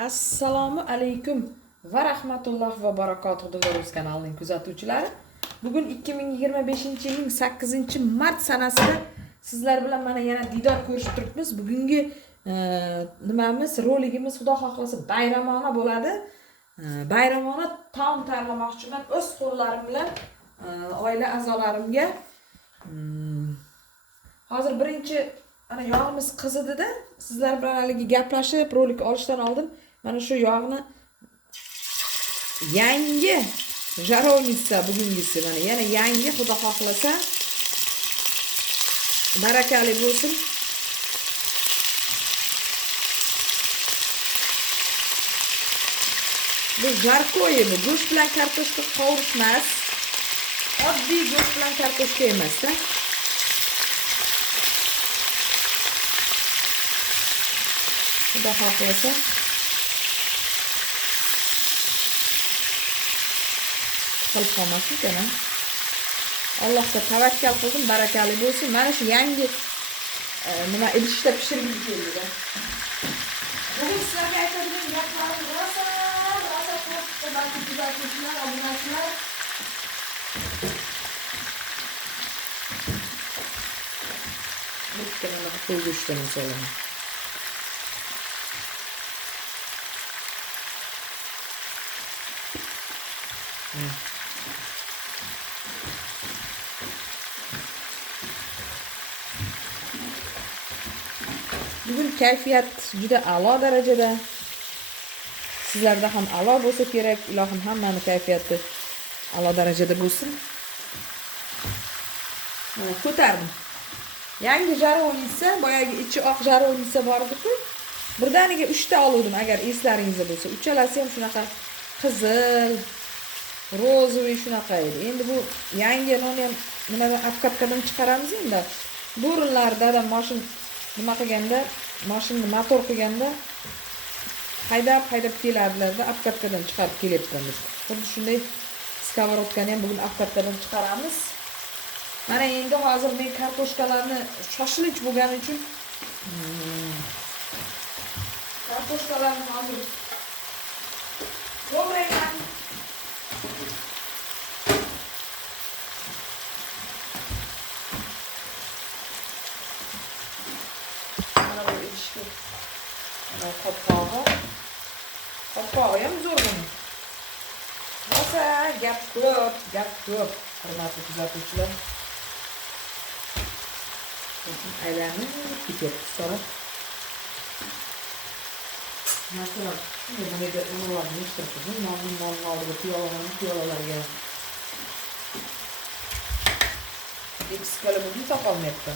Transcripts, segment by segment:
Assalomu alaykum va rahmatulloh va barakatuh Dildo'z kanalining kuzatuvchilari. Bugun 2025-yilning 8-mart sanasida sizlar bilan mana yana diydor ko'rishib turibmiz. Bugungi nimamiz, roligimiz xudo xohlasa bayramona bo'ladi. Bayramona taom tayyorlamoqchiman o'z qo'llarim bilan oila a'zolarimga. Hozir birinchi ana yog'imiz qizidi-da, sizlar bilan haligi gaplashib rolik olishdan oldin mana shu yog'ni yangi жаровница bugungisi mana yana yangi xudo xohlasa barakali bo'lsin. Bu жаркое, bu go'sht bilan kartoshka qovurish emas. Oddiy go'sht bilan kartoshka emas-da. Xudo xohlasa qilib qolmasin ekan. Allohga tavakkal qildim, barakali bo'lsin. Mana shu yangi nima idishda pishirib keldi-da. Bugun sizlarga aytadigan gaplarim rosa ko'p, balki kuzatuvchilar, obunachilar. Bitta mana qo'y go'shtini solaman. Bugün kayfiyat juda a'lo darajada. Sizlarda ham a'lo bo'lsa kerak. Ilohim hammani kayfiyati a'lo darajada bo'lsin. Mana ko'tardim. Yangi жаровница, boyagi ichi oq жаровница bor edi-ku. Birdaniga 3 ta oldim agar eslaringizda bo'lsa. Uchalasi ham shunaqa qizil, rozoviy shunaqa edi. Endi bu yangi nonni ham nimadan apkatkadan chiqaramiz endi. Bu o'rinlarda da mashin nima qilganda, mashinani motor qilganda haydab keladilar-da, apkatkadan chiqarib kelyapmiz. Xuddi shunday skоворodkani ham bugun apkatkadan chiqaramiz. Mana endi hozir men kartoshkalarni shoshilinch bo'lgani uchun kartoshkalarni hozir to'g'rayman. Qopqog'i ham zo'r buni. Rosa gap ko'p. Hurmatli kuzatuvchilar. Aylanib ketyapti stol. Masalan, nimaga ularni yig'ishtirdim, nonni oldiga piyolalarga. Ekskali bugün topolmayapti.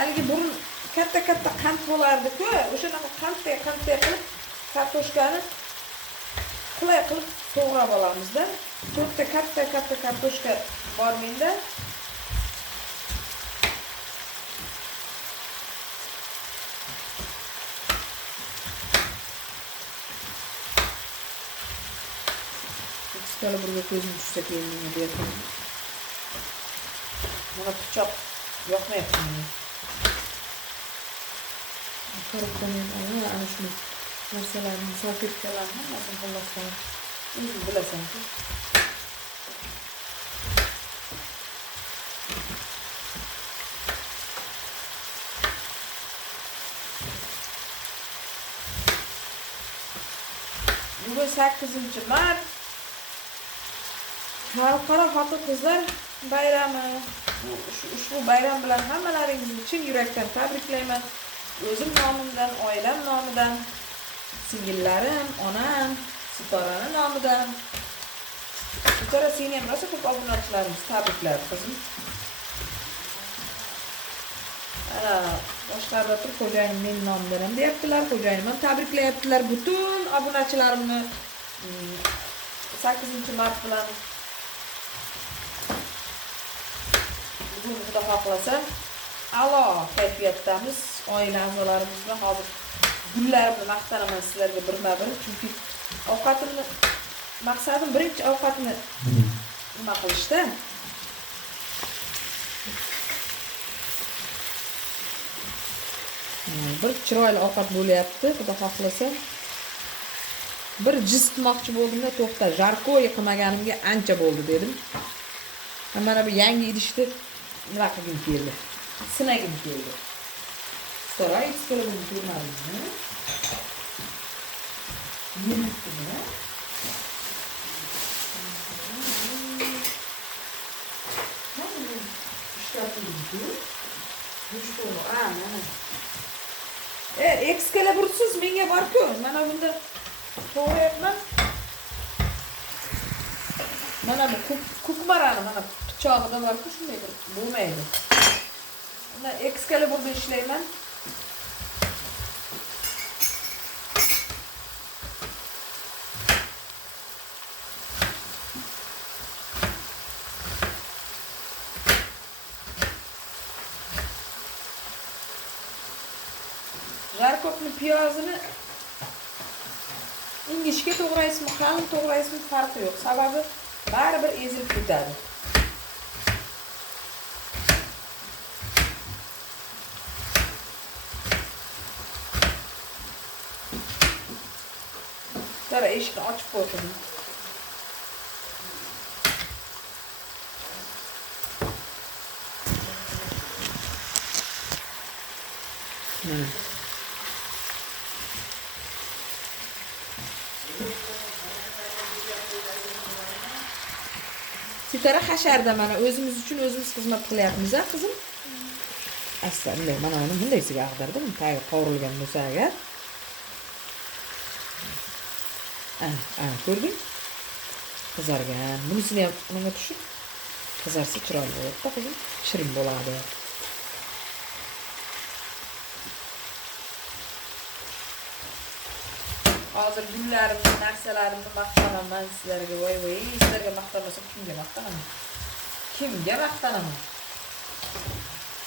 Haligi burun katta qand bo'lardi-ku, o'shanaqa qandday qilib kartoshkani qulay qilib to'g'rab olamiz-da. 4 ta katta kartoshka bor menda. Ekskali burga ko'zim tushsa keyin nima deyapman. Mana pichoq yoqmayapti menga. Qarabman ana shu narsalarni, salfetkalarni hammasini qo'llashdan o'zing bilasan-ku. Bugun 8-mart Xalqaro xotin-qizlar bayrami. Ushbu bayram bilan hammalaringizni chin yurakdan tabriklayman. O'zim nomimdan, oilam nomidan, singillarim, onam, Sitorani nomidan. Sitora, seni ham rosa ko'p obunachilarimiz tabriklar qizim. Ana boshqarda turib xo'jayinim men nomimdan ham deyaptilar, xo'jayinim ham tabriklayaptilar butun obunachilarimni 8-mart bilan. Bugun xudo xohlasa a'lo kayfiyatdamiz. Oila a'zolarimiz bilan hozir gullarimni maqtanaman sizlarga birma-bir, chunki ovqatimni maqsadim birinchi ovqatni nima qilishda. Bir chiroyli ovqat bo'lyapti, xudo xohlasa. Bir jisitmoqchi bo'ldimda, to'xta, jarko qilmaganimga ancha bo'ldi dedim. Mana bu yangi idishni nima qilgim keldi. Sinagim keldi. Стараюсь скорее примарно. Yemekte. Excalibur'siz menga bor-ku. Mana bunda to'g'rayapman. Mana bu kukmarani mana pichog'ida bor-ku, shunday bo'lmaydi. Mana Excalibur'da ishlayman. Jarkokni piyozini ingishga to'g'raysizmi, qalin to'g'raysizmi farqi yo'q. Sababi baribir ezilib ketadi. Qara eshikni ochib qo'ydim. Sitara hasharda mana o'zimiz uchun o'zimiz xizmat qilyapmiz, qizim. Aslida mana uni bundaysiga ag'dardim, tayyor qovurilgan bo'lsa agar. Ko'rding? Qizargan. Bunisini ham unga tushib qizarsa chiroyli bo'ladi, qizim. Shirin bo'ladi. Hozir gullarimni, narsalarimni maqtanaman sizlarga. Voy, sizlarga maqtamasam kimga maqtanaman? Kimga maqtanaman?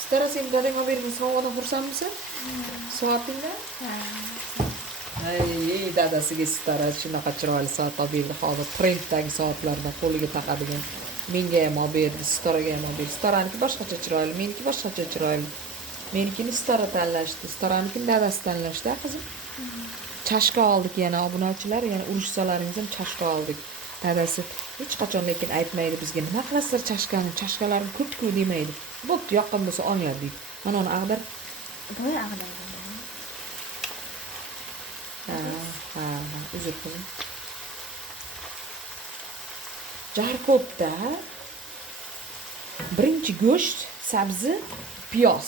Stara sen dadang olib bergan sovg'adan xursandmisan? Soatingdan? Ay, dadasiga Stara shunaqa chiroyli soat olib berdi. Hozir trenddagi soatlardan qo'liga taqadigan. Menga ham olib berdi, Staraga ham olib berdi. Staraniki boshqacha chiroyli, meniki boshqacha chiroyli. Menikini Stara tanlashdi, Staranikini dadasi tanlashdi, qizim. Chashka oldik yana obunachilar, yana urishsalaringiz ham chashka oldik. Dadasi hech qachon lekin aytmaydi bizga, nima qilasizlar chashkani, chashkalarim ko'p-ku demaydi. Bo'pti, yoqqan bo'lsa olinglar deydi. Mana uni ag'dar. Voy ag'dardim. Uzr qizim. Jarkobda birinchi go'sht, sabzi, piyoz.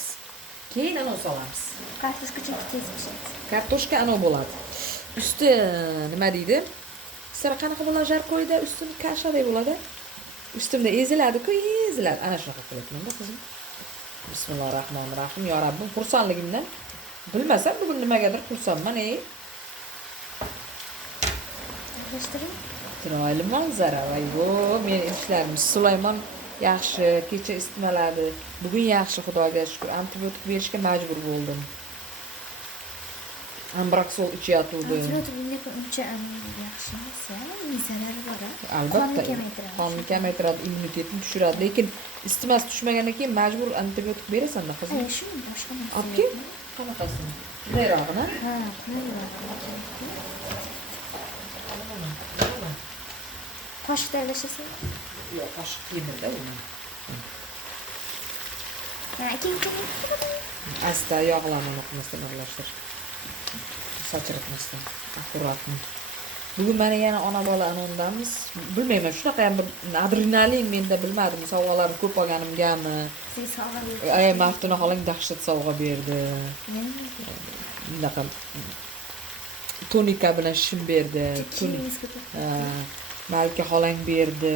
Keyin anov solamiz. Kartoshkacha tez pishadi. Kartoshka anov bo'ladi. Usti nima deydi? Sira qanaqa bo'ladi jarkoyda? Ustini kashaday bo'ladi. Ustimda eziladi-ku, eziladi. Ana shunaqa qilyapman-da qizim. Bismillahirrohmanirrohim. Yo Rabbim, xursandligimdan bilmasam bugun nimagadir xursandman. Chiroyli manzara. Voy, men ishlarimiz Sulaymon yaxshi, kecha istimaladi. Bugun yaxshi, Xudoga shukr. Antibiotik berishga majbur bo'ldim. Ambraksol ichyotuvdi. Antibiotik uncha yaxshi emas, zarari bor. Albatta, qonni kamaytiradi, immunitetni tushiradi, lekin istimas tushmagandan keyin majbur antibiotik berasan-da qizim. Shuni boshqa narsa. Olib kel. Qanaqasini? Shundayrog'ini? Qoshiqda aralashasizmi? Yo'q, qoshiq yemirda uni. Asta yog'larni o'qmasdan aralashtir. Sachratmasdan. Akkuratni. Bugun mana yana ona bola anondamiz. Bilmayman, shunaqa ham bir adrenalin menda bilmadim. Sovg'alarni ko'p olganimgami? Siz sovg'a Ay, Maftuna xolang dahshat sovg'a berdi. Bunaqa tonika bilan shim berdi. Malika xolang berdi.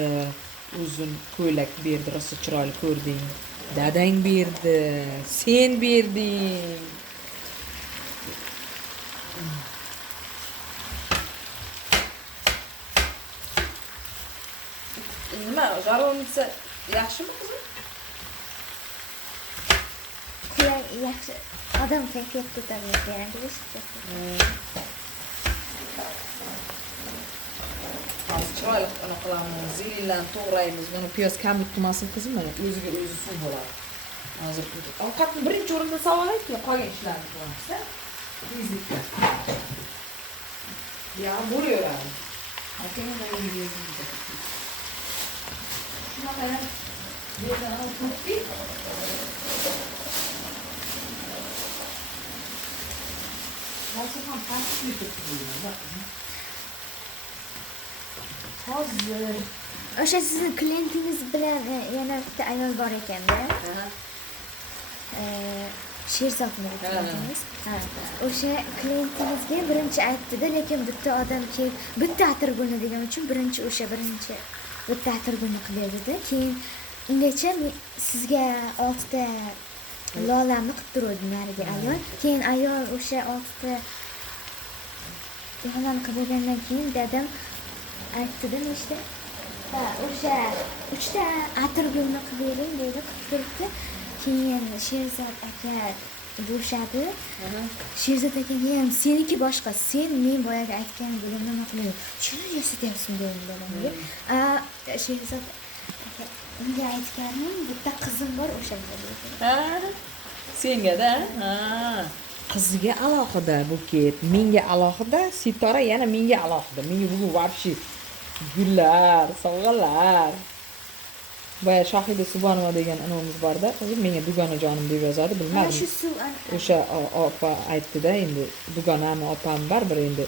Uzun ko'ylak berdi, rosa chiroyli ko'rding. Dadang berdi, sen berding. Nima, garovnitsa yaxshimi qizim? Yaxshi. Odam kayfiyat ko'taradi, yanglishibdi. Hozir chiroyli qilamiz, zillarni to'g'raymiz. Mana piyoz kamlik qilmasin qizim, mana o'ziga o'zi suv bo'ladi. hozir ovqatni birinchi o'rinda savolaylik, qolgan ishlarni qilamiz-da. Tezlikda. Ya, bo'laveradi. Akang menga berdi. Shunaqa ham yerdan olib qo'ydik. Hozir ham pastga yutib qo'ydim. Hozir O'sha sizning klientingiz bilan yana bitta ayol bor ekanda. Sherzodni klientingiz. O'sha klientingizga birinchi aytdi-da, lekin bitta odam kelib bitta atirgulni degan uchun birinchi bitta atirgulni qilib berdi-da. Keyin ungacha sizga 6 ta lolamni qilib turdi narigi ayol. Keyin ayol o'sha 6 ta yomon qilib bergandan keyin dadam aytdi-da, nechta? O'sha 3 ta atirgulni qilib bering dedi, qilib turibdi. Keyin Sherzod aka bo'shadi. Sherzod akaga ham seniki boshqa, sen men boyaga aytgan gulimni nima qilaman? Shuni yasatyapsan dedim dadamga. Sherzod aka unga aytganim bitta qizim bor o'shanga dedi. Senga-da? Qiziga alohida buket, menga alohida, Sitora yana menga alohida. Menga bugun вообще gullar, sovg'alar. Boya Shohida Subonova degan inamiz bor-da, qizim menga dugonajonim deb yozadi, bilmadim. Shu suv O'sha opa aytdi-da, endi dugonami opam bor, bir endi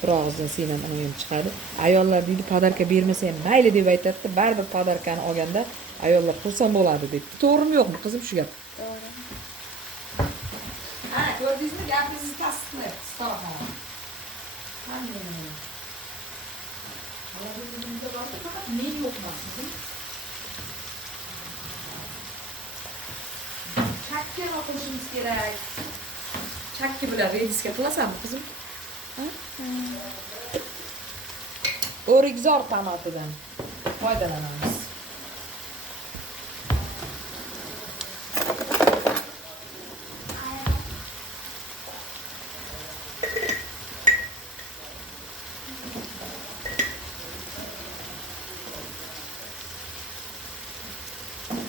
bir og'izdan sen ham inam chiqadi. Ayollar deydi, podarka bermasa ham mayli deb aytadi, baribir podarkani olganda ayollar xursand bo'ladi deb. To'g'rimi yo'qmi qizim shu gap? To'g'ri. Ha, ko'rdingizmi? Gapingizni tasdiqlayapti, Sitora. Men yo'qman qizim. Chakka qilishimiz kerak. Chakka bilan rediska qilasanmi qizim? O'rikzor tomatidan foydalanamiz.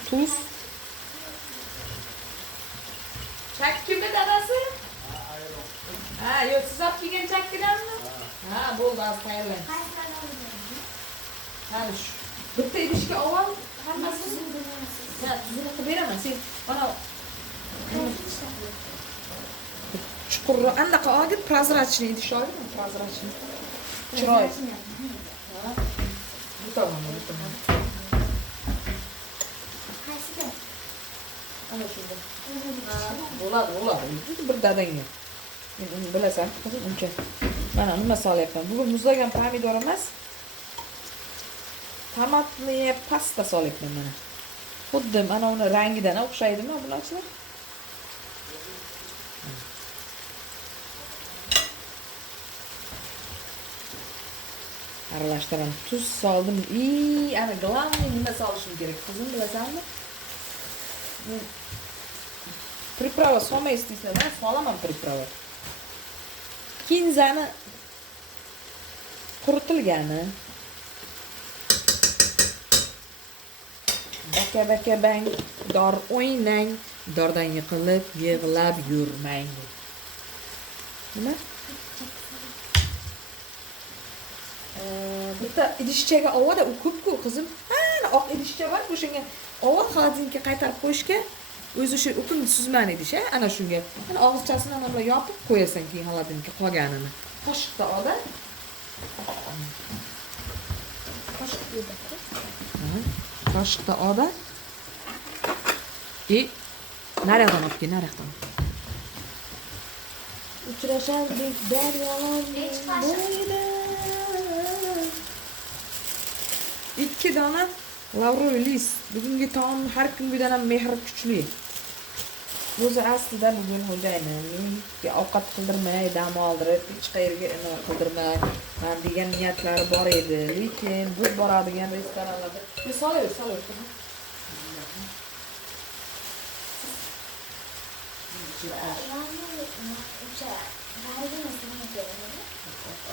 Tuz. Chakkimi dadasi? Ha, yo'q, siz olib kelgan chakkidanmi? Ha, bo'ldi, hozir tayyorlang. Hali shu. Bitta idishga olib, hammasini ha, tuzini qilib beraman. Sen mana chuqurroq anaqa olgin, prozrachniy idish olgin, prozrachniy. Chiroy. Bu tomonga, bu tomonga. Ana shunda. Bo'ladi. Bir dadangga. Men uni bilasan, qizim, uncha. Mana nima solyapman. Bugun muzlagan pomidor emas. Tomatli pasta solyapman mana. Xuddi mana uni rangidan o'xshaydimi bularchilar? Aralashtiraman. Tuz soldim. Ana glavniy nima solishim kerak, qizim, bilasanmi? Priprava solmaysizlar, men solaman priprava. Kinzani quritilgani. Baka bang, dor o'ynang, dordan yiqilib, yig'lab yurmang. Nima? Bitta idishchaga oladi, u ko'p-ku qizim. Ana oq idishcha bor, o'shanga olib xolodilnikka qaytarib qo'yishga. O'zi o'sha o'qimni suzman idish, ana shunga. Ana og'izchasini ana bunday yopib qo'yasan keyin xolodilnikka qolganini. Qoshiqda oladi. Qoshiqda oladi. Naryoqdan olib kel, naryoqdan. Uchrashardik daryolarning bo'yida. 2 dona lavrul bugungi taom har kungidan ham mehr kuchli. O'zi aslida bugun xo'jayinimga ovqat qildirmay, dam oldirib, hech qayerga qildirmay, men degan niyatlari bor edi. Lekin bu boradigan restoranlarda solayver.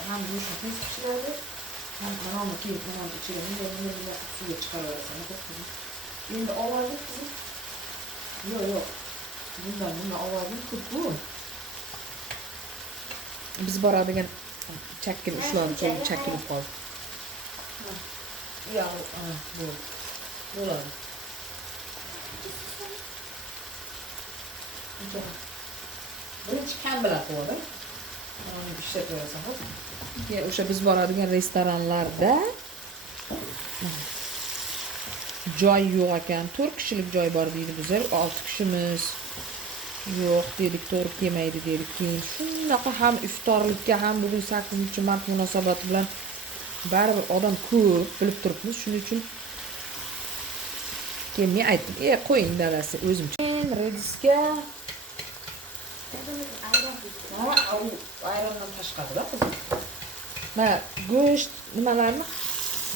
Ham bu shahis pishiradi. Mana keyin mana ichiga bunday suvga chiqaraversan. Endi ovozi qizim. Yo'q. Bundan ovozim ko'p bu. Biz boradigan chakkini ushlab qo'yib chakkilib qoldi. Yo'q, bu. Bo'ladi. Birinchi kam bilan qo'ydim. Mana ishlab qo'yasan hozir. Keyin o'sha biz boradigan restoranlarda joy yo'q ekan. 4 kishilik joy bor deydi bizlar. 6 kishimiz. Yo'q dedik, to'g'ri kelmaydi dedik. Keyin shunaqa ham iftorlikka ham bugun 8-mart munosabati bilan baribir odam ko'p bilib turibmiz. Shuning uchun keyin men aytdim, qo'ying dadasi o'zim. Men redisga ayrondan tashqarida qizim. Mana go'sht nimalarni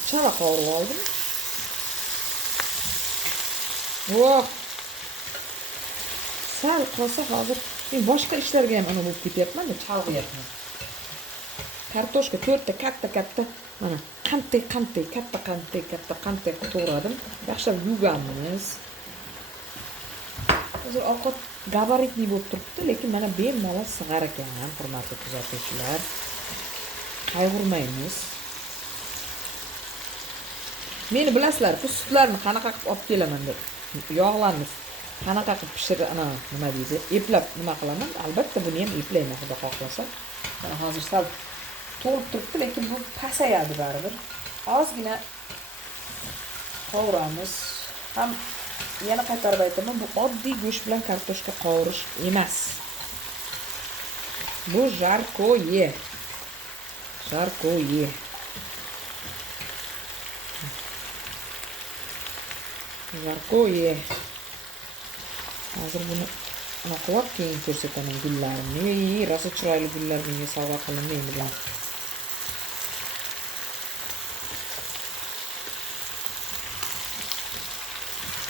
chala qovurib oldim. Voh. Sal qolsa hozir men boshqa ishlarga ham ana bo'lib ketyapman-da, chalg'iyapman. Kartoshka 4 ta katta mana qanday katta to'g'radim. Yaxshilab yuvganmiz. Hozir ovqat gabaritli bo'lib turibdi, lekin mana bemalol sig'ar ekan, hurmatli kuzatuvchilar. Qayg'urmaymiz. Meni bilasizlar, bu sutlarni qanaqa qilib olib kelaman deb. Yog'larni qanaqa qilib pishirib, nima deydi, eplab nima qilaman? Albatta buni ham eplayman, xudo xohlasa. Mana hozir sal to'lib turibdi, lekin bu pasayadi baribir. Ozgina qovuramiz. Ham yana qaytarib aytaman, bu oddiy go'sht bilan kartoshka qovurish emas. Bu jarkoye. Jarkoye. Jarkoye. Hozir buni anaqa keyin ko'rsataman gullarimni. Rosa chiroyli gullar menga sovg'a qilindi endi bilan.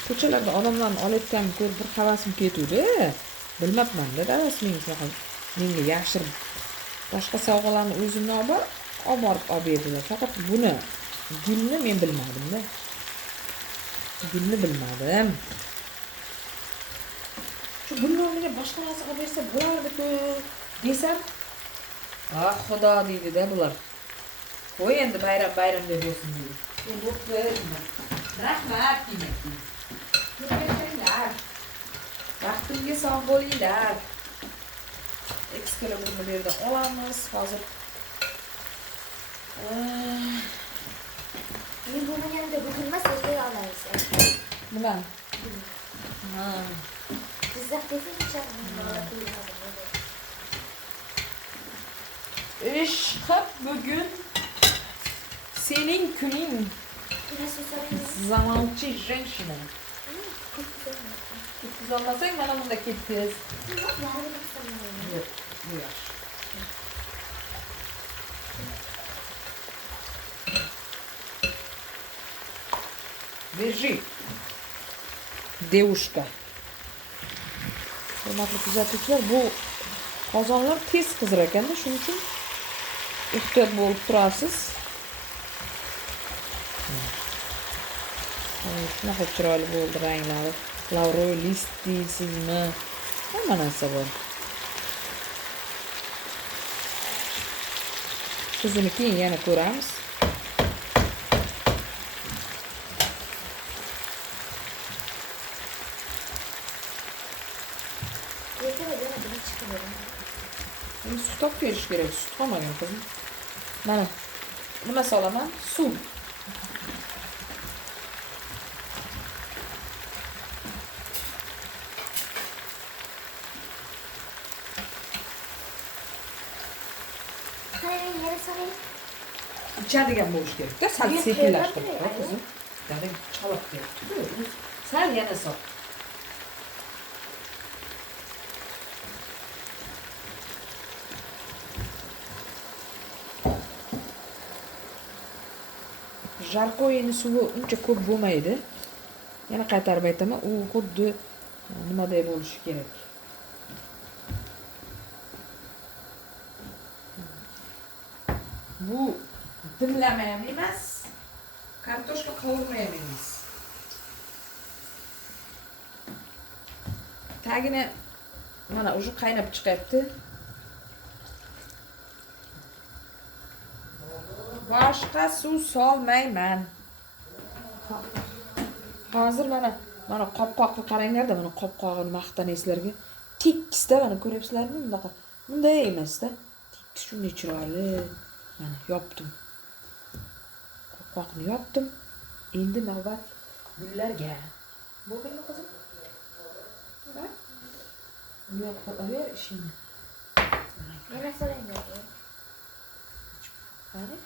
Ko'chalarda odamlarni olayotganini ko'rib bir havasim ketdi. Bilmabman-da, dadasi menga yashirib boshqa sovg'alarni o'zimdan olib berdilar. Faqat buni gulni men bilmadim-da. Gulni bilmadim. Shu gullarga boshqa narsa olib bersa bo'lardi-ku desam, xudo deydi-da bular. Qo'y endi bayram deb bo'lsin deydi. Men bo'pti. Rahmat deyman. Vaqtimga sog' bo'linglar. Ekskalaburni bu yerda olamiz hozir. Men buni endi bug'ilmas o'zay olamiz. Nima? Jizzaxda Ishqib bugun sening kuning. Zamonchi женщина. Siz olmasang mana bunda ketdingiz. Yo'q, bu yaxshi. Держи. Девушка. Hurmatli kuzatuvchilar, bu qozonlar tez qizir ekanda, shuning uchun ehtiyot bo'lib turasiz. Shunaqa chiroyli bo'ldi ranglari. Lavrol list deysizmi? Hamma narsa bor. Tuzini keyin yana ko'ramiz. Sut olib kelish kerak. Sut qolmagan qizim. Mana nima solaman? Suv. İçadigan bo'lish kerak-da, sal sekinlashtirib, qizim. Dadam chalib beribdi-ku. Sal yana sol. Jarkoyeni suvi uncha ko'p bo'lmaydi. Yana qaytarib aytaman, u xuddi nimaday bo'lishi kerak. Bu dimlama ham emas, kartoshka qovurma ham emas. tagini mana уже qaynab chiqyapti. Boshqa suv solmayman. Hozir mana qopqoqni qaranglar-da, mana qopqog'ini maqtanaysizlarga. Tekkisda mana ko'ryapsizlarmi? Bunaqa. Bunday emas-da. Tekkis shunday chiroyli. Mana yopdim. Qopqoqni yopdim. Endi navbat gullarga. Bo'ldimi qizim? Ha? Yo'q, qo'yaver ishingni. Yana so'rayman. Qani?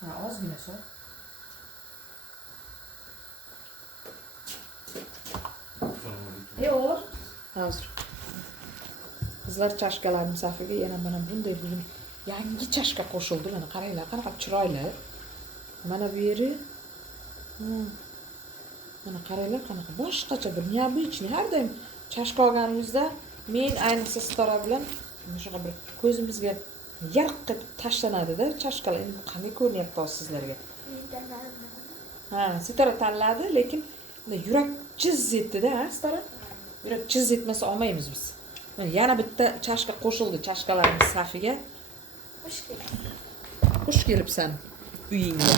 Ha, ozgina sol. Yo'q. Hozir. Qizlar chashkalarning safiga yana mana bunday bugun yangi chashka qo'shildi. Mana qaranglar, qanaqa chiroyli. Mana bu yeri. Mana qaranglar, qanaqa boshqacha bir neobычный. Har doim chashka olganimizda men ayniqsa Sitara bilan shunaqa bir ko'zimizga yarq qilib tashlanadi-da chashkalar. Endi qanday ko'rinyapti sizlarga? Ha, Sitara tanladi, lekin yurak chiz etdi-da, ha, Sitara? Yurak chiz etmasa olmaymiz biz. Mana yana bitta chashka qo'shildi chashkalarning safiga. Xush kelibsan uyingga.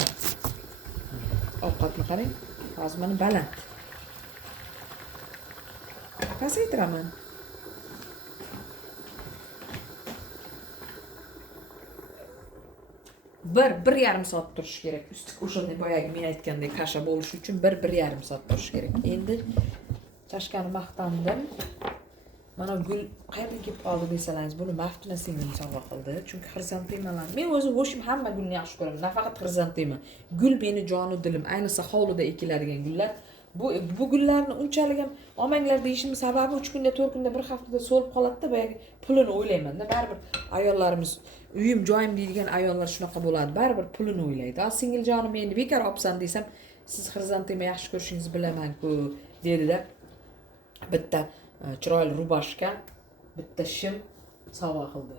Ovqatni qarang. Hozir mana baland. Pasaytiraman. Bir yarim soat turish kerak. Ustiga o'shanda boyagi men aytgandek kasha bo'lish uchun bir yarim soat turish kerak. Endi chashkani maqtandim. Mana gul qayerdan kelib qoldi desalaringiz, buni Maftuna singlim sovg'a qildi. Chunki xrizantemalar. Men o'zim o'shim hamma gulni yaxshi ko'raman. Nafaqat xrizantema. Gul meni jonu dilim. Ayniqsa hovlida ekiladigan gullar. Bu gullarni unchalik ham olmanglar deyishim sababi 3 kunda, 4 kunda, bir haftada so'lib qoladi-da, boyagi pulini o'ylayman-da. Baribir ayollarimiz uyim joyim deydigan ayollar shunaqa bo'ladi. Baribir pulini o'ylaydi. Singiljonim endi bekor olibsan desam, siz xrizantema yaxshi ko'rishingizni bilaman-ku, dedi-da. Bitta chiroyli rubashka, bitta shim sovg'a qildi.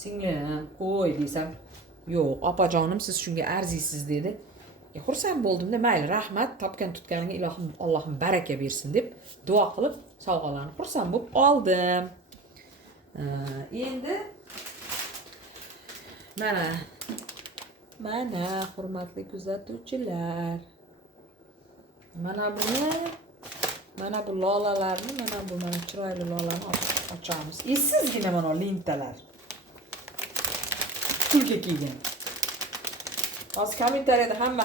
Singlim, qo'y desam, yo'q, opajonim siz shunga arziysiz dedi. Xursand bo'ldim-da, mayli, rahmat, topgan tutganiga ilohim Allohim baraka bersin deb duo qilib sovg'alarni xursand bo'lib oldim. Endi mana hurmatli kuzatuvchilar. Mana bu lolalarni, mana chiroyli lolani ochamiz. Essizgina mana lentalar. Pulga kiygan. Hozir kommentariyada hamma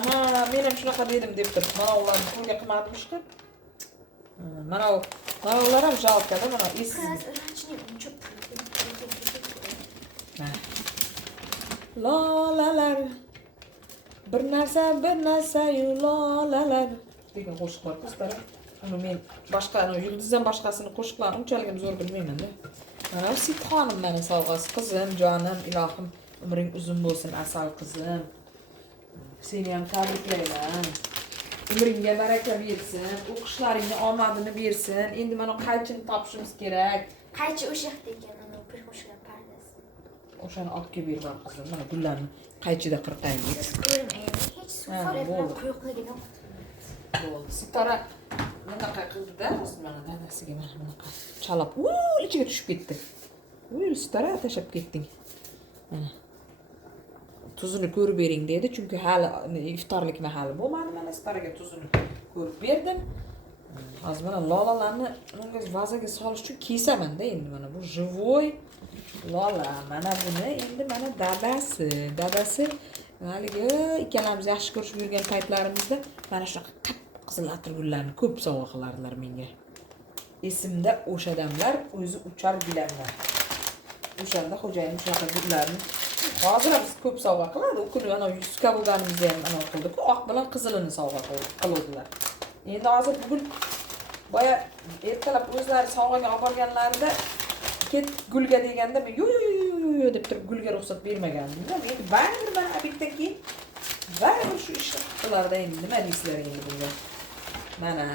men ham shunaqa dedim deb turib, mana ularni pulga qilmadimishdi. Mana ular ham jalkada, mana essiz. Lolalar. Bir narsa lolalar. Degan qo'shiq bor qizlar. Uni men boshqa yulduzdan boshqasini qo'shiqlarni unchalik ham zo'r bilmayman-da. Mana Sitxonim meni sovg'asi, qizim, jonim, ilohim umring uzun bo'lsin, asal qizim. Seni ham tabriklayman. Umringga baraka bersin, o'qishlaringni omadini bersin. Endi mana qaychini topishimiz kerak. Qaychi o'sha yoqda ekan, ana pirxoshlar pardasi. O'shani olib kelib bergan qizim. Mana gullarni qaychida qirqaylik. Siz ko'rmayman, hech suv quyuqligini bo'ldi. Sitara bunaqa qildi-da, mana dadasiga mana bunaqa chalab, ichiga tushib ketdi. Sitara tashlab ketding. Mana tuzini ko'rib bering dedi, chunki hali iftorlikni hali bo'lmadi. Mana Sitaraga tuzini ko'rib berdim. Hozir mana lolalarni unga vazaga solish uchun kesaman-da endi mana bu живой lola. Mana buni endi mana dadasi haligi ikkalamiz yaxshi ko'rishib yurgan paytlarimizda mana shunaqa qip-qizil atirgullarni ko'p sovg'a qilardilar menga. Esimda o'sha damlar o'zi uchar gilamlar. O'shanda xo'jayin shunaqa gullarni hozir ham ko'p sovg'a qiladi. U kuni ana yuzka bo'lganimizda ham ana qildi-ku, oq bilan qizilini sovg'a qildilar. Endi hozir bugun boya ertalab o'zlari sovg'aga olib borganlarida ket gulga deganda men yo'q deb turib gulga ruxsat bermagandim-da. Endi baribir mana bitta keyin baribir shu ishni qildilar-da. Endi nima deysizlar endi bunga? Mana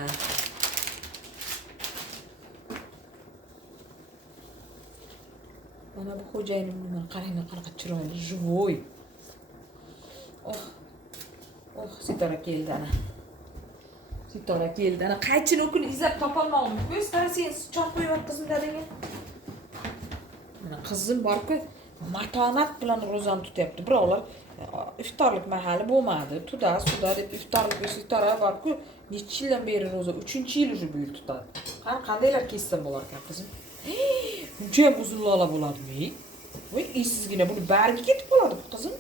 bu xo'jayinimni mana qaranglar qanaqa chiroyli, живой. Sitara keldi ana. Sitora keldi. Ana qaychini u kuni izlab topolmadim. Ko'z qarasang choq qo'yib qizim dadangga. Mana qizim bor-ku, matonat bilan ro'zani tutyapti. Birovlar iftorlik mahali bo'lmadi. Suda deb iftorlik Sitora bor-ku, necha yildan beri ro'za, 3-yil уже bu yil tutadi. Qandaylar kessam bo'lar ekan qizim. Buncha ham uzun lola bo'ladimi? Voy, esizgina buni bariga ketib qoladi bu qizim.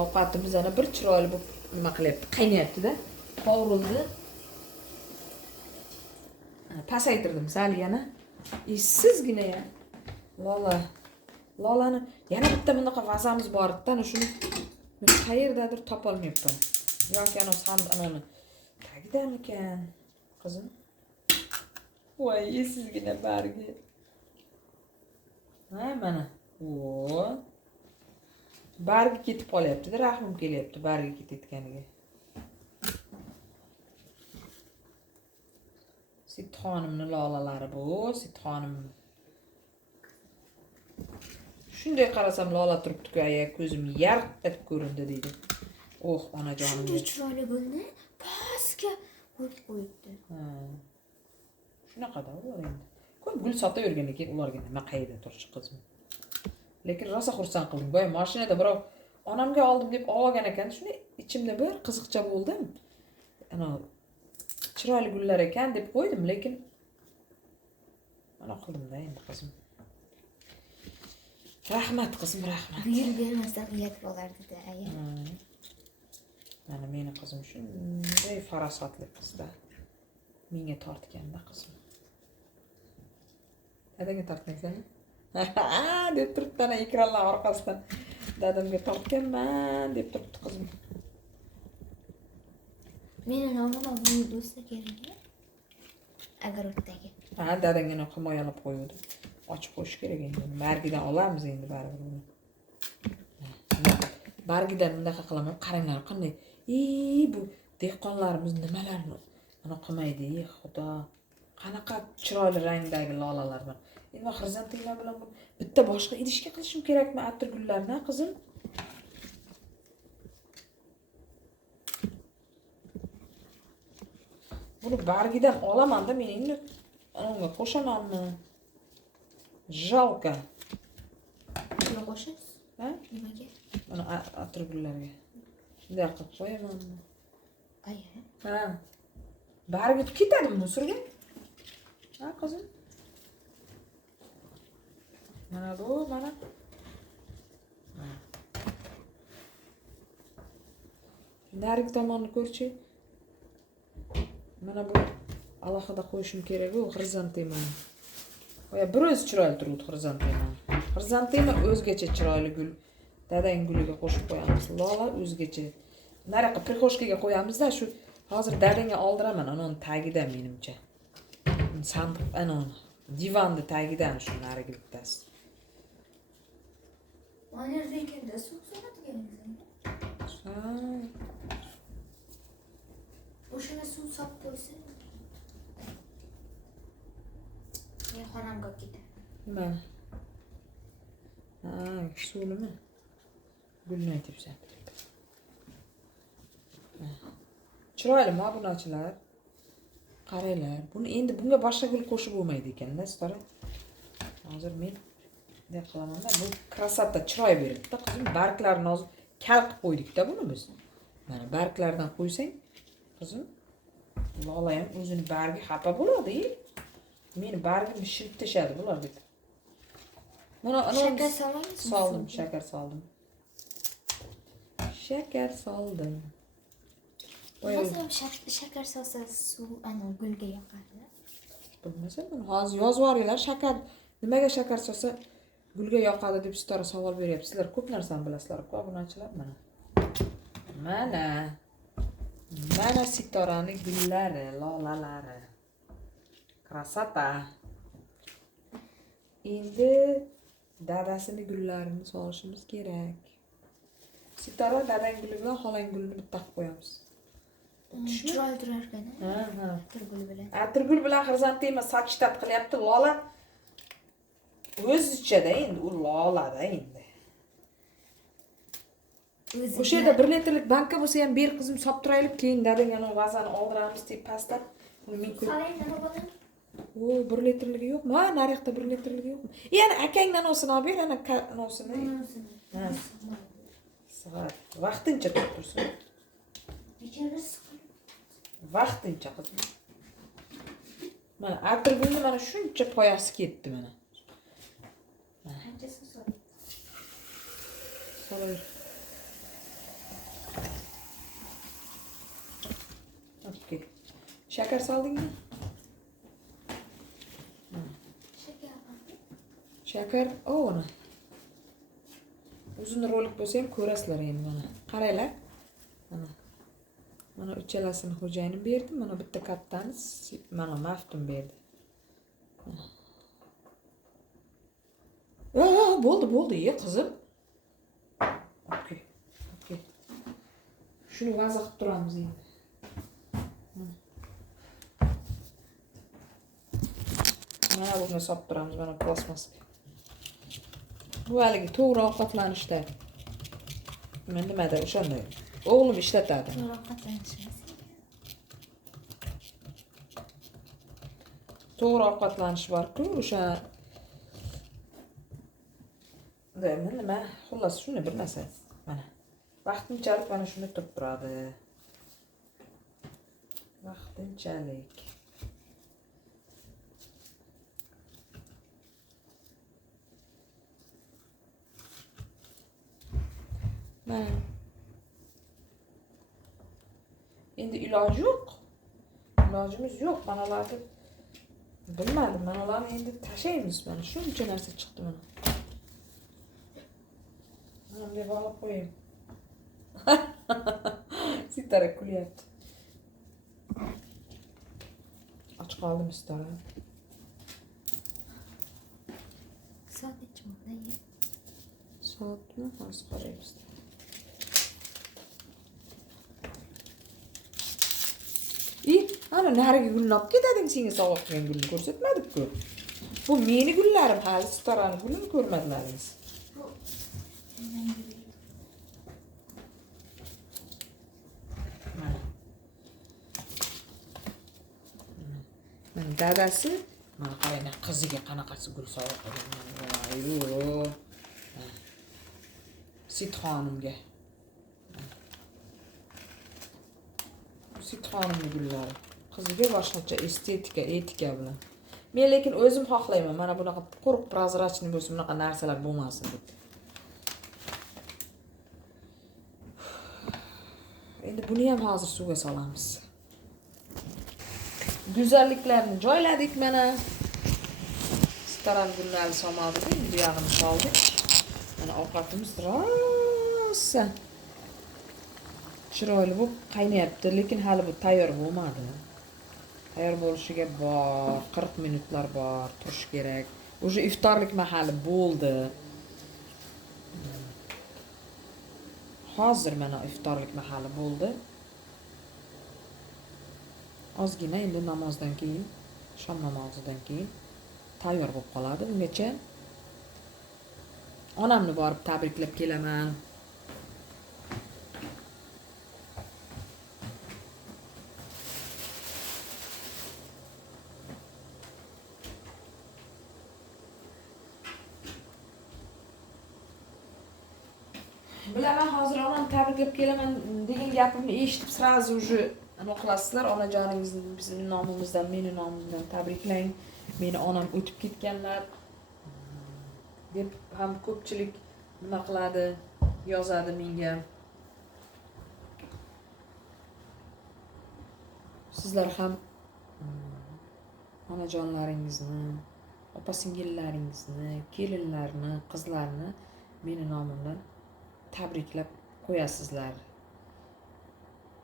Ovqatimiz ana bir chiroyli bo'lib nima qilyapti, qaynayapti-da. Qovurildi. Pasaytirdim sal yana. Sizgina ya. Lolani yana bitta bunaqa vazamiz bor edi, ana shuni qayerdadir topolmayapman. Yoki ana sandiqni tagidamikan, qizim. Voy, sizgina bargi. Ha, mana. O. Bargi ketib qolyapti-da, rahmim kelyapti bargi ketayotganiga. Sitxonimning lolalari bu, Sitxonim. Shunday qarasam lola turibdi-ku, aya ko'zim yarq etib ko'rindi deydi. Oh, onajonim. Shunday chiroyli gulni pastga qo'yib qo'yibdi. Ha. Shunaqada ular endi. Ko'p gul sotavergandan keyin ularga nima qayda turchi qizim. Lekin rosa xursand qildim. Boya mashinada birov onamga oldim deb olgan ekan. Shuni ichimda bir qiziqcha bo'ldim. Ana chiroyli gullar ekan deb qo'ydim, lekin mana qildim-da endi qizim. Rahmat qizim, rahmat. Bu yil bermasdan uyatib olardi-da aya. Mana meni qizim shunday farosatli qizda. Menga tortganda qizim. Dadamga tortmaysanmi? deb turibdi ana ekranlar orqasidan. Dadamga tortganman deb turibdi qizim. Meni nomim bu bo'lsa kerak. Agar o'tdagi. Ha, dadangga himoyalab qo'yuvdi. Ochib qo'yish kerak endi. Bargidan olamiz endi baribir buni. Bargidan bundaqa qilaman. Qaranglar qanday. Bu dehqonlarimiz nimalarni ana qilmaydi, xudo. Qanaqa chiroyli rangdagi lolalar bor. Endi xrizantemlar bilan bitta boshqa idishga qilishim kerakmi atirgullarni, qizim? Buni bargidan olaman-da, men endi unga qo'shamanmi? Jalka. Nima qo'shasiz? Ha? Nimaga? Mana atirgullarga. Shunday qilib qo'yamanmi? Aya. Ha. Bargi ketadimi musorga? Ha, qizim? Mana bu, mana. Narigi tomonni ko'rchi. Mana bu alohida qo'yishim kerak-ku xrizantemani. Voya bir o'zi chiroyli turibdi xrizantemani. Xrizantema o'zgacha chiroyli gul. Dadang guliga qo'shib qo'yamiz. Lola o'zgacha. Nariyoqqa prixoshkaga qo'yamiz-da, shu hozir dadangga oldiraman, uni tagida menimcha. Sandiq ana divanning tagidan shu narigi bittasi. Mana yerda ekanda suv soladiganingiz. Ha. O'shani suv solib qo'ysin. Men xonamga ketaman. Nima? Ha, suvnimi? Gulni aytibsan. Chiroylimi obunachilar? Qaranglar, buni endi bunga boshqa gul qo'shib bo'lmaydi ekan-da, Sitora. Hozir men bunday qilaman-da, bu krasota chiroy beradi-da, qizim. Barglarni hozir kal qilib qo'ydik-da buni biz. Mana barglardan qo'ysang, qizim, Lola ham o'zini bargi xafa bo'ladi. Meni bargimni shilib tashadi bular deb. Mana shakar solamiz? Soldim, shakar soldim. Shakar soldim. O'zim shakar solsa suv ana gulga yoqadi. Bilmasam, hozir yozib yuboringlar, shakar nimaga shakar solsa gulga yoqadi deb Sitora savol beryapsizlar. Ko'p narsani bilasizlar-ku obunachilar mana. Mana Sitoraning gullari, lolalari. Krasota. Endi dadasini gullarini solishimiz kerak. Sitora dadang guli bilan xolang gulini bitta qilib qo'yamiz. Chiroyli turar ekan. Ha. Atirgul bilan. Atirgul bilan xrizantema sachtat qilyapti. Lola o'z ichida endi, u lolada endi. O'sha yerda 1 litrlik banka bo'lsa ham ber qizim solib turaylik, keyin dadang ana vazani oldiramiz deb pastlab. Uni men ko'p. Qalay nima bo'ldi? O, 1 litrligi yo'qmi? Ha, naryoqda 1 litrligi yo'qmi? Yana akangdan olsin olib ber, ana nosini. Ha. Soat. Vaqtincha turib tursin. Bechorasi. Vaqtincha qizim. Mana atirgulni mana shuncha poyasi ketdi mana. Qanchasi so'radi? Solar. Okey. Shakar soldingmi? Shakar, ona. Uzun rolik bo'lsa ham ko'rasizlar endi mana. Qaranglar. Mana. Mana uchalasini xo'jayinim berdi, mana bitta kattani mana Maftun berdi. Bo'ldi, ye qizim. Okey. Shuni vaza qilib turamiz endi. Mana buni solib turamiz, mana plastmaska. Bu haligi to'g'ri ovqatlanishda. Nimada o'shanday. O'g'lim ishlatadi. To'g'ri ovqatlanish bor-ku, o'sha nima, xullas shuni bir narsa. Mana. Vaqtinchalik mana shuni turib turadi. Vaqtinchalik. Mana. Endi ilojimiz yo'q. Manalarni bilmadim. Manalarni endi tashlaymiz. Mana shuncha narsa chiqdi mana. Mana deb olib qo'yayım. Sitara kulyapti. Och qoldim Sitara. Soat necha bo'ldi? Soatmi? Hozir qaraymiz. Ana narigi gulni olib ketading, senga sovg'a qilgan gulni ko'rsatmadik-ku. Bu meni gullarim, hali Sitarani gulini ko'rmadingiz. Mana dadasi, mana qarang, qiziga qanaqasi gul sovg'a qilgan. Sitxonimga. Sitxonimning gullari. Qiziga boshqacha etika bilan. Men lekin o'zim xohlayman, mana bunaqa quruq prozrachniy bo'lsin, bunaqa narsalar bo'lmasin deb. Endi buni ham hozir suvga solamiz. Go'zalliklarni joyladik mana. Staran gullarini solmadik, bu yog'ini soldik. Mana ovqatimiz rosa chiroyli bo'lib qaynayapti, lekin hali bu tayyor bo'lmadi. Tayyor bo'lishiga bor, 40 minutlar bor, turish kerak. O'sha iftorlik mahali bo'ldi. Hozir mana iftorlik mahali bo'ldi. Ozgina endi namozdan keyin, shom namozidan keyin tayyor bo'lib qoladi. Ungacha onamni borib tabriklab kelaman. Bilaman, hozir onamni tabriklab kelaman degan gapimni eshitib sразу уже ana qilasizlar, onajoningizni bizning nomimizdan, meni nomimdan tabriklang. Meni onam o'tib ketganlar deb ham ko'pchilik nima qiladi, yozadi menga. Sizlar ham onajonlaringizni, opa-singillaringizni, kelinlarni, qizlarni meni nomimdan tabriklab qo'yasizlar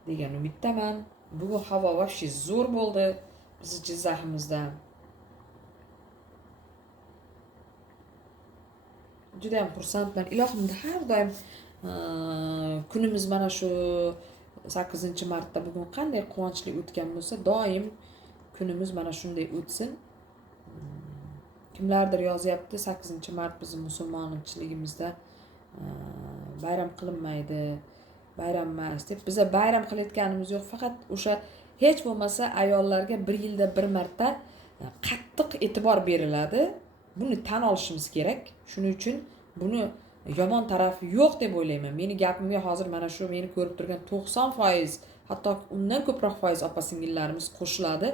degan umiddaman. Bugun havo vobshe zo'r bo'ldi bizni Jizzaximizda. Juda ham xursandman. Ilohimda har doim kunimiz mana shu 8-martda bugun qanday quvonchli o'tgan bo'lsa, doim kunimiz mana shunday o'tsin. Kimlardir yozyapti, 8-mart bizning musulmonchiligimizda bayram qilinmaydi, bayram emas deb. Biza bayram qilayotganimiz yo'q, faqat o'sha hech bo'lmasa ayollarga bir yilda bir marta qattiq e'tibor beriladi. Buni tan olishimiz kerak. Shuning uchun buni yomon tarafi yo'q deb o'ylayman. Meni gapimga hozir mana shu meni ko'rib turgan 90%, hatto undan ko'proq foiz opa-singillarimiz qo'shiladi.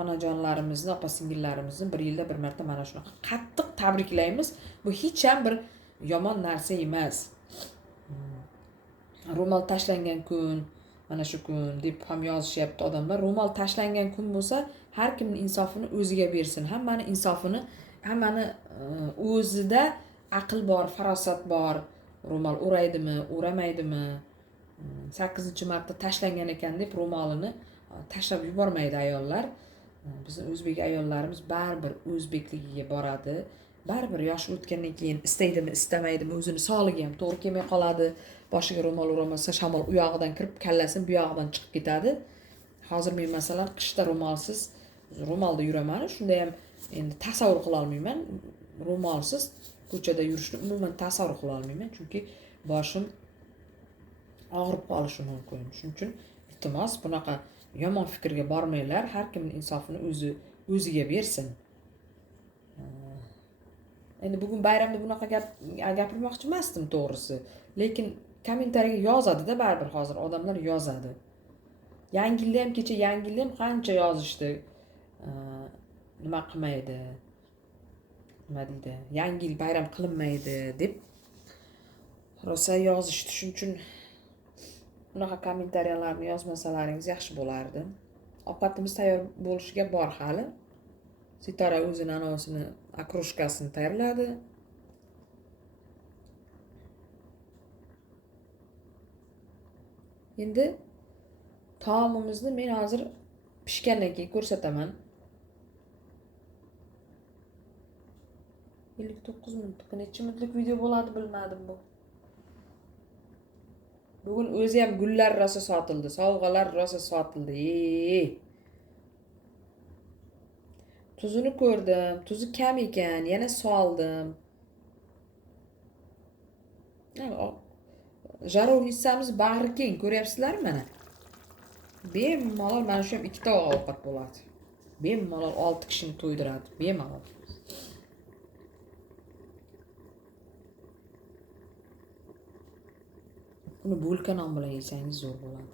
Onajonlarimizni, opa-singillarimizni bir yilda bir marta mana shunaqa qattiq tabriklaymiz. Bu hech ham bir yomon narsa emas. Ro'mol tashlangan kun, mana shu kun deb ham yozishyapti odamlar. Ro'mol tashlangan kun bo'lsa, har kimning insofini o'ziga bersin. Hammani insofini, hammani o'zida aql bor, farosat bor. Ro'mol o'raydimi, o'ramaydimi? 8-marta tashlangan ekan deb ro'molini tashlab yubormaydi ayollar. Bizning o'zbek ayollarimiz baribir o'zbekligiga boradi. Baribir yosh o'tgandan keyin istaydimi, istamaydimi, o'zini sog'ligi ham to'g'ri kelmay qoladi. Boshiga ro'mol o'ramasa, shamol u yog'idan kirib, kallasini bu yog'idan chiqib ketadi. Hozir men masalan qishda ro'molda yuraman. Shunda ham endi tasavvur qila olmayman. Ro'molsiz ko'chada yurishni umuman tasavvur qila olmayman, chunki boshim og'rib qolishi mumkin. Shuning uchun iltimos bunaqa yomon fikrga bormanglar. Har kimning insofini o'ziga bersin. Endi bugun bayramda bunaqa gapirmoqchi emasdim to'g'risi. Lekin kommentariyaga yozadi-da, baribir hozir odamlar yozadi. Yangi yilda ham, kecha yangi yilda ham qancha yozishdi. Nima qilmaydi? Nima deydi? Yangi yil bayram qilinmaydi deb rosa yozishdi. Shuning uchun bunaqa kommentariyalarni yozmasalaringiz yaxshi bo'lardi. Ovqatimiz tayyor bo'lishiga bor hali. Sitora o'zini anosini akrushkasini tayyorladi. Endi taomimizni men hozir pishgandan keyin ko'rsataman. 59 minutlik, necha minutlik video bo'ladi bilmadim bu. Bugun o'zi ham gullar rosa sotildi, sovg'alar rosa sotildi. Tuzini ko'rdim, tuzi kam ekan, yana soldim. Жаровницamiz bag'ri keng, ko'ryapsizlarmi mana? Bemalol mana shu ham ikkita ovqat bo'ladi. Bemalol 6 kishini to'ydiradi, bemalol. Buni bo'lka non bilan yesangiz zo'r bo'ladi.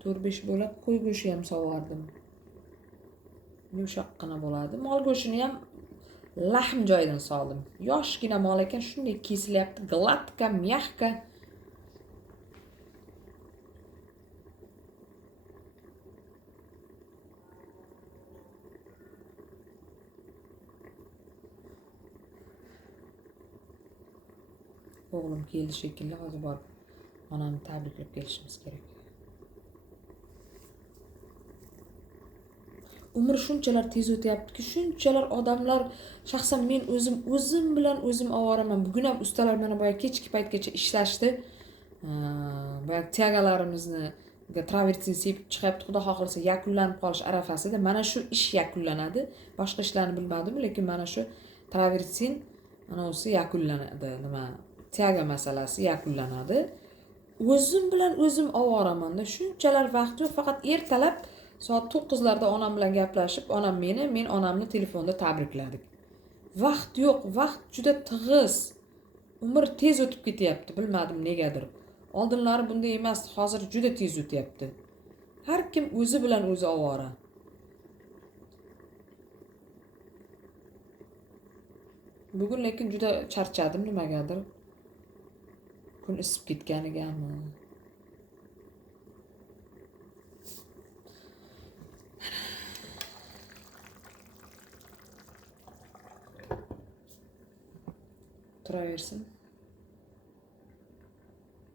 To'rt-besh bo'lak qo'y go'shti ham sovardim. Yumshoqqina bo'ladi. Mol go'shtini ham lahm joyidan soldim. Yoshgina mol ekan, shunday kesilyapti, gladka, mягко. O'g'lim keldi shekilli, hozir borib onamni tabriklab kelishimiz kerak. Umr shunchalar tez o'tyaptiki, shunchalar odamlar, shaxsan men o'zim bilan o'zim ovoraman. Bugun ham ustalar mana boya kechki paytgacha ishlashdi. Boya tiagalarimizni travertin sepib chiqyapti. Xudo xohlasa yakunlanib qolish arafasida. Mana shu ish yakunlanadi. Boshqa ishlarni bilmadim, lekin mana shu travertin anavsi yakunlanadi. Nima? Tiaga masalasi yakunlanadi. O'zim bilan o'zim ovoraman-da. Shunchalar vaqt yo'q, faqat ertalab soat 9larda onam bilan gaplashib, onam men onamni telefonda tabrikladik. Vaqt yo'q, vaqt juda tig'iz. Umr tez o'tib ketyapti, bilmadim negadir. Oldinlari bunday emas, hozir juda tez o'tyapti. Har kim o'zi bilan o'zi ovora. Bugun lekin juda charchadim nimagadir. Kun isib ketganigami? Turaversin.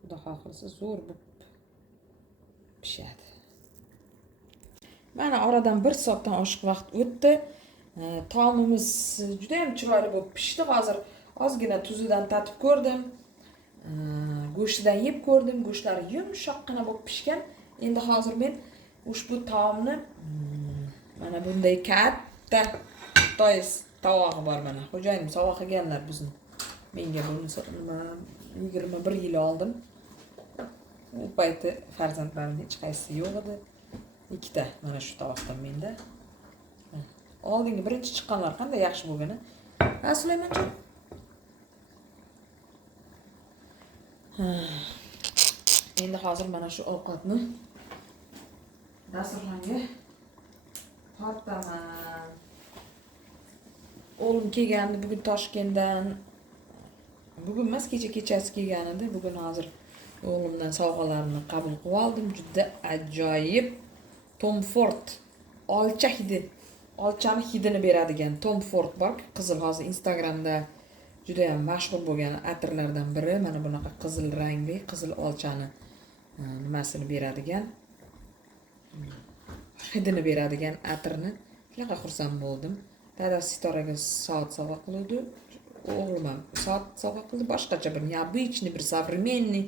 Xudo xohlasa zo'r bo'lib pishadi. Mana oradan 1 soatdan oshiq vaqt o'tdi. Taomimiz juda ham chiroyli bo'lib pishdi. Hozir ozgina tuzidan tatib ko'rdim. Go'shtidan yeb ko'rdim. Go'shtlari yumshoqqina bo'lib pishgan. Endi hozir men ushbu taomni mana bunday bitta toyis tovog'i bor mana. Xo'jayinim sovg'a qilganlar bizni. Menga buni nima 21 yil oldin. U payti farzandlarimning hech qaysisi yo'q edi. Ikkita mana shu tovoqdan menda. Oldingi birinchi chiqqanlar qanday yaxshi bo'lgani. Ha, Sulaymonjon. Endi hozir mana shu ovqatni dasturxonga tortaman. O'g'lim kelgandi bugun Toshkentdan. Bugun emas, kechasi kelgan edi. Bugun hozir o'g'limdan sovg'alarni qabul qilib oldim. Juda ajoyib Tom Ford olcha hidi, olchani hidini beradigan Tom Ford bor. Qizil hozir Instagramda juda ham mashhur bo'lgan atirlardan biri. Mana bunaqa qizil rangli, qizil olchani nimasini beradigan, hidini beradigan atirni. Shunaqa xursand bo'ldim. Dadasi Sitoraga soat sovg'a qildi. O'g'lim ham soat sovg'a qildi. Boshqacha bir необычный, bir современный,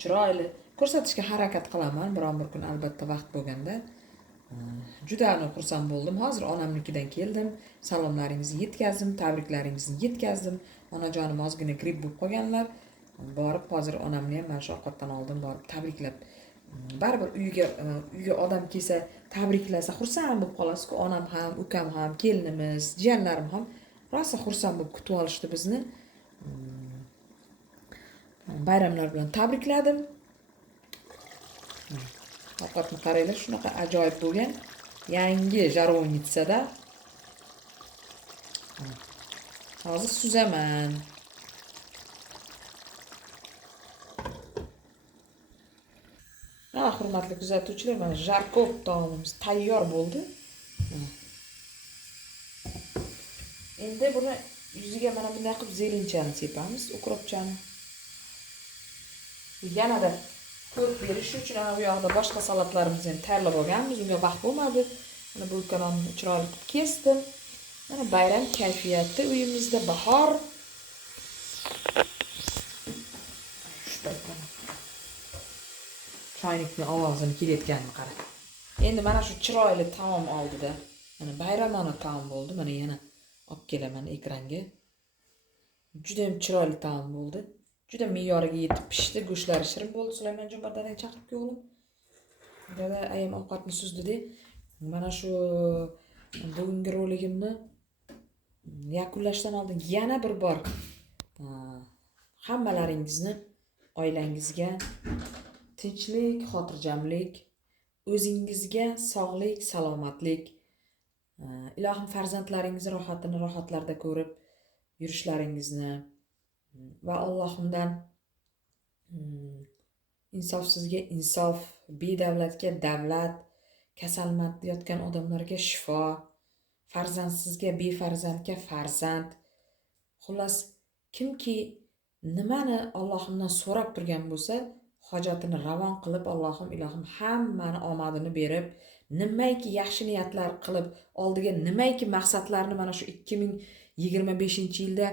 chiroyli ko'rsatishga harakat qilaman. Biron bir kun albatta vaqt bo'lganda. Juda ham xursand bo'ldim. Hozir onamnikidan keldim. Salomlaringizni yetkazdim, tabriklaringizni yetkazdim. Onajonim ozgina gripp bo'lib qolganlar. Borib hozir onamni ham mana shu ovqatdan oldin borib tabriklab. Baribir uyga odam kelsa, tabriklasa xursand bo'lib qolasiz-ku. Onam ham, ukam ham, kelinimiz, jiyanlarim ham rosa xursand bo'lib kutib olishdi bizni. Bayramlar bilan tabrikladim. Ovqatni qaranglar, shunaqa ajoyib bo'lgan. Yangi jaromnitsada. Hozir suzaman. Hurmatli kuzatuvchilar, mana jarkov taomimiz tayyor bo'ldi. Endi buni yuziga mana bunday qilib zelinchani sepamiz, ukropchani. Yanada ko'p berish uchun bu yoqda boshqa salatlarimizni ham tayyorlab olganmiz, unga vaqt bo'lmadi. Mana bu kalonni chiroyli qilib kesdim. Mana bayram kayfiyati uyimizda, bahor. Choynakni ovozini kelayotganini qarang. Endi mana shu chiroyli taom oldida, mana bayramona taom bo'ldi. Mana yana olib kelaman ekranga. Juda ham chiroyli taom bo'ldi. Juda me'yoriga yetib pishdi. Go'shtlari shirin bo'ldi. Sulaymonjon bir dadang chaqirib keldim. Dada ayam ovqatni suzdi-da. Mana shu bugungi roligimni yakunlashdan oldin yana bir bor hammalaringizni oilangizga tinchlik, xotirjamlik, o'zingizga sog'lik, salomatlik, ilohim farzandlaringizni rohatlarda ko'rib yurishlaringizni va Allohimdan insofsizga insof, bedavlatga davlat, kasalmand yotgan odamlarga shifo, farzandsizga befarzandga farzand. Xullas, kimki nimani Allohimdan so'rab turgan bo'lsa, hojatini ravon qilib, Allohim ilohim hammani omadini berib, nimaiki yaxshi niyatlar qilib, oldiga nimaiki maqsadlarni mana shu 2025-yilda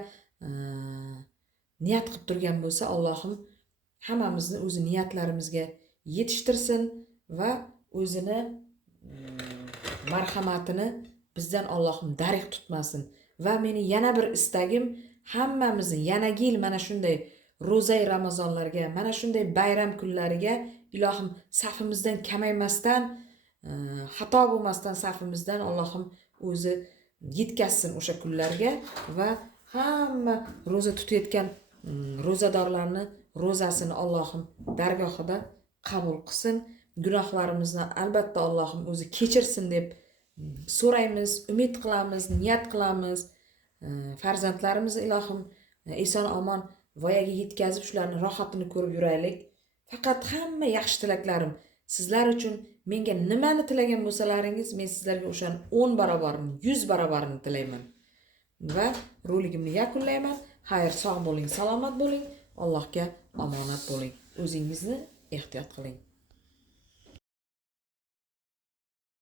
niyat qilib turgan bo'lsa, Allohim hammamizni o'zi niyatlarimizga yetishtirsin va o'zini marhamatini bizdan Allohim darig' tutmasin. Va meni yana bir istagim, hammamizni yanagi yil mana shunday ro'za Ramazonlarga, mana shunday bayram kunlariga ilohim safimizdan kamaymasdan, xato bo'lmasdan safimizdan Allohim o'zi yetkazsin o'sha kunlarga va hamma ro'za tutayotgan ro'zadorlarni ro'zasini Allohim dargohida qabul qilsin. Gunohlarimizni albatta Allohim o'zi kechirsin deb so'raymiz, umid qilamiz, niyat qilamiz. Farzandlarimizni ilohim eson omon voyaga yetkazib shularni rohatini ko'rib yuraylik. Faqat hamma yaxshi tilaklarim sizlar uchun. Menga nimani tilagan bo'lsalaringiz, men sizlarga o'shani 10 barobarini, 100 barobarini tilayman. Va roligimni yakunlayman. Xayr, sog' bo'ling, salomat bo'ling, Allohga omonat bo'ling. O'zingizni ehtiyot qiling.